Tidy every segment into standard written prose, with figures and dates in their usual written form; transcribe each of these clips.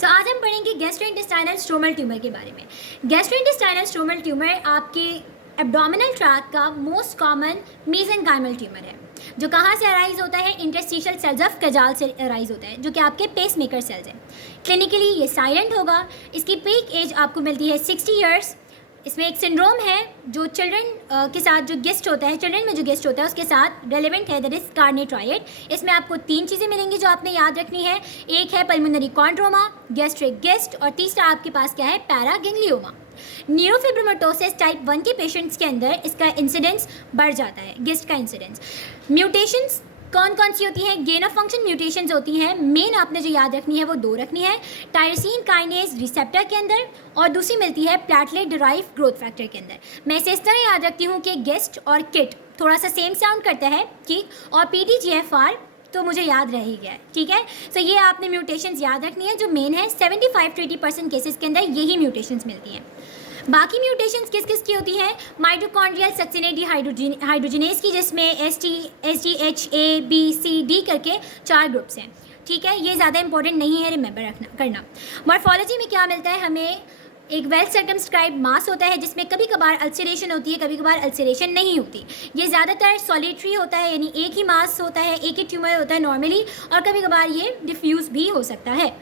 सो आज हम पढ़ेंगे गैस्ट्रोइंटेस्टाइनल स्ट्रोमल ट्यूमर के बारे में। गैस्ट्रोइंटेस्टाइनल स्ट्रोमल ट्यूमर आपके एब्डोमिनल ट्रैक का मोस्ट कॉमन मेसेनकाइमल ट्यूमर है, जो कहाँ से अराइज होता है? इंटरस्टिशियल सेल्स ऑफ कजाल से अराइज होता है, जो कि आपके पेस मेकर सेल्स हैं। क्लिनिकली ये साइलेंट होगा। इसकी पीक एज आपको मिलती है 60 ईयर्स। इसमें एक सिंड्रोम है जो चिल्ड्रन के साथ जो गेस्ट होता है, चिल्ड्रन में जो गेस्ट होता है उसके साथ रेलेवेंट है, दैट इज कार्ने ट्रायड। इसमें आपको 3 चीज़ें मिलेंगी जो आपने याद रखनी है। एक है पल्मोनरी कॉन्ड्रोमा, गैस्ट्रिक गेस्ट, और तीसरा आपके पास क्या है? पैरागैंग्लियोमा। न्यूरोफिब्रोमेटोसिस टाइप 1 के पेशेंट्स के अंदर इसका इंसिडेंस बढ़ जाता है, गेस्ट का इंसिडेंस। म्यूटेशंस कौन कौन सी होती हैं? गेन ऑफ फंक्शन म्यूटेशंस होती हैं। मेन आपने जो याद रखनी है वो 2 रखनी है, टायरोसिन काइनेज रिसेप्टर के अंदर, और दूसरी मिलती है प्लेटलेट डिराइव ग्रोथ फैक्टर के अंदर। मैं इसे इस तरह याद रखती हूँ कि गेस्ट और किट थोड़ा सा सेम साउंड करता है, ठीक, और PDGFR तो मुझे याद रह ही गया है, ठीक है। सो ये आपने म्यूटेशंस याद रखनी है जो मेन है। 75 to 80% केसेस के अंदर यही म्यूटेशंस मिलती हैं। बाकी म्यूटेशंस किस किस की होती हैं? माइटोकॉन्ड्रियल सक्सिनेट डिहाइड्रोजिनेज की, जिसमें STHABCD करके 4 ग्रुप्स हैं, ठीक है। ये ज़्यादा इंपॉर्टेंट नहीं है, रिमेंबर करना। मॉर्फोलॉजी में क्या मिलता है हमें? एक वेल सर्कमस्क्राइब मास होता है जिसमें कभी कभार अल्सरेशन होती है, कभी कभार अल्सरेशन नहीं होती। ये ज़्यादातर सॉलिटरी होता है, यानी एक ही मास होता है, एक ही ट्यूमर होता है नॉर्मली, और कभी कभार ये डिफ्यूज़ भी हो सकता है।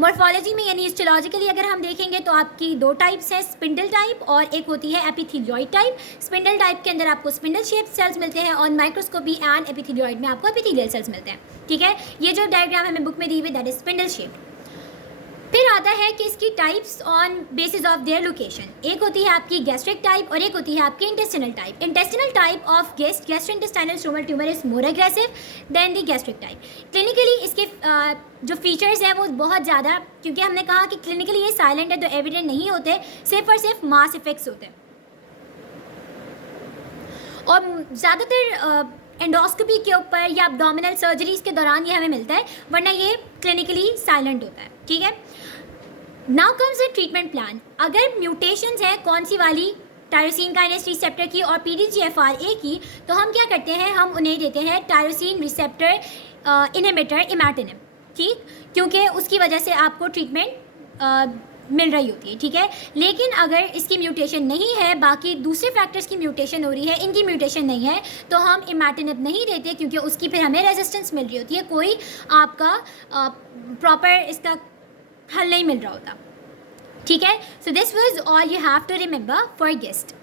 मॉर्फोलॉजी में यानी हिस्टोलॉजिकली अगर हम देखेंगे तो आपकी 2 टाइप्स हैं, स्पिंडल टाइप और एक होती है एपिथेलियोइड टाइप। स्पिंडल टाइप के अंदर आपको स्पिंडल शेप सेल्स मिलते हैं और माइक्रोस्कोपी एंड एपिथेलियोइड में आपको एपिथेलियल सेल्स मिलते हैं, ठीक है। ये जो डायग्राम हमें बुक में दी हुई दैट इज स्पिंडल शेप। फिर आता है कि इसकी types on basis of their location. एक होती है आपकी गैस्ट्रिक टाइप और एक होती है आपकी intestinal type. Intestinal type of gastrointestinal stromal tumour is more aggressive than the gastric type. Clinically इसके जो फीचर्स हैं वो बहुत ज़्यादा, क्योंकि हमने कहा कि क्लिनिकली ये साइलेंट है तो एविडेंट नहीं होते, सिर्फ और सिर्फ मास इफेक्ट्स होते हैं, और ज़्यादातर एंडोस्कोपी के ऊपर या एब्डोमिनल सर्जरीज के दौरान ये हमें मिलता है, वरना ये क्लिनिकली साइलेंट होता है, ठीक है। Now comes the treatment plan. अगर म्यूटेशंस हैं कौन सी वाली? टायरोसिन काइनेज रिसेप्टर की और PDGFR की, तो हम क्या करते हैं? हम उन्हें देते हैं टायरोसिन रिसेप्टर इनहिबिटर इमैटिनिब, ठीक, क्योंकि उसकी वजह से आपको ट्रीटमेंट मिल रही होती है, ठीक है। लेकिन अगर इसकी म्यूटेशन नहीं है, बाकी दूसरे फैक्टर्स की म्यूटेशन हो रही है, इनकी म्यूटेशन नहीं है, तो हम इमैटिनिब नहीं देते, क्योंकि उसकी फिर हमें रेजिस्टेंस मिल रही होती है, कोई आपका प्रॉपर इसका हल नहीं मिल रहा होता, ठीक है। So this was all you have to remember for guest.